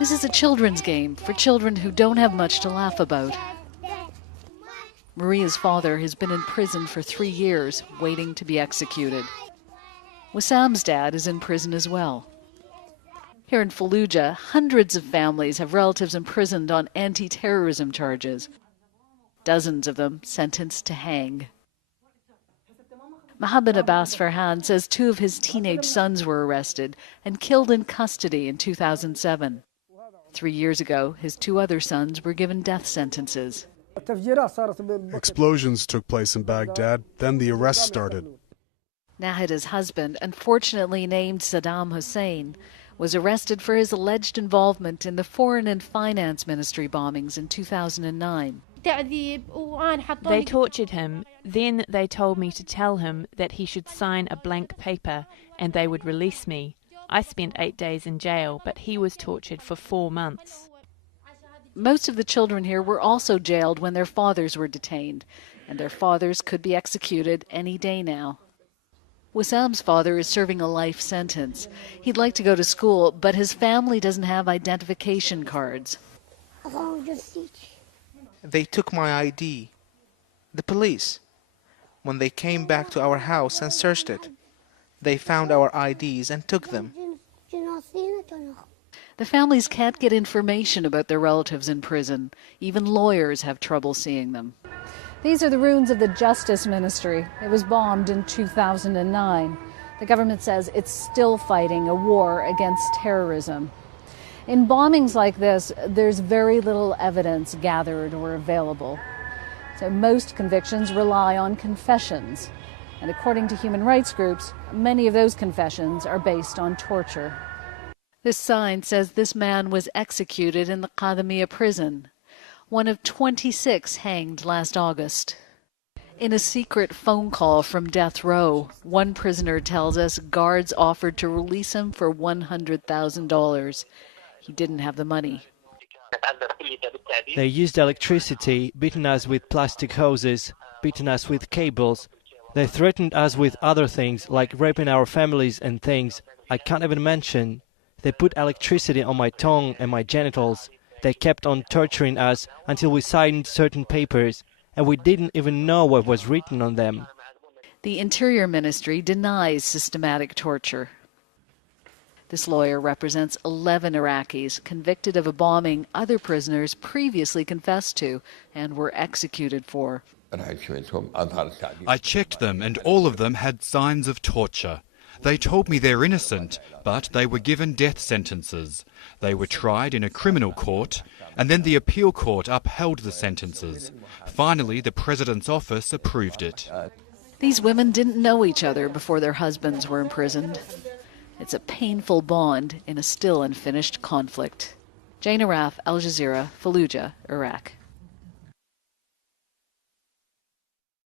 This is a children's game for children who don't have much to laugh about. Maria's father has been in prison for 3 years, waiting to be executed. Wissam's dad is in prison as well. Here in Fallujah, hundreds of families have relatives imprisoned on anti-terrorism charges. Dozens of them sentenced to hang. Mohammed Abbas Farhan says 2 of his teenage sons were arrested and killed in custody in 2007. 3 years ago, his 2 other sons were given death sentences. Explosions took place in Baghdad, then the arrest started. Nahida's husband, unfortunately named Saddam Hussein, was arrested for his alleged involvement in the Foreign and Finance Ministry bombings in 2009. They tortured him, then they told me to tell him that he should sign a blank paper and they would release me. I spent 8 days in jail, but he was tortured for 4 months. Most of the children here were also jailed when their fathers were detained, and their fathers could be executed any day now. Wissam's father is serving a life sentence. He'd like to go to school, but his family doesn't have identification cards. They took my ID. The police. When they came back to our house and searched it, they found our IDs and took them. The families can't get information about their relatives in prison. Even lawyers have trouble seeing them. These are the ruins of the Justice Ministry. It was bombed in 2009. The government says it's still fighting a war against terrorism. In bombings like this, there's very little evidence gathered or available. So most convictions rely on confessions. And according to human rights groups, many of those confessions are based on torture. This sign says this man was executed in the Qadamiyya prison, one of 26 hanged last August. In a secret phone call from death row, one prisoner tells us guards offered to release him for $100,000. He didn't have the money. They used electricity, beaten us with plastic hoses, beaten us with cables. They threatened us with other things, like raping our families and things I can't even mention. They put electricity on my tongue and my genitals. They kept on torturing us until we signed certain papers, and we didn't even know what was written on them. The Interior Ministry denies systematic torture. This lawyer represents 11 Iraqis convicted of a bombing other prisoners previously confessed to and were executed for. I checked them and all of them had signs of torture. They told me they're innocent, but they were given death sentences. They were tried in a criminal court, and then the appeal court upheld the sentences. Finally, the President's office approved it. These women didn't know each other before their husbands were imprisoned. It's a painful bond in a still unfinished conflict. Jane Araf, Al Jazeera, Fallujah, Iraq.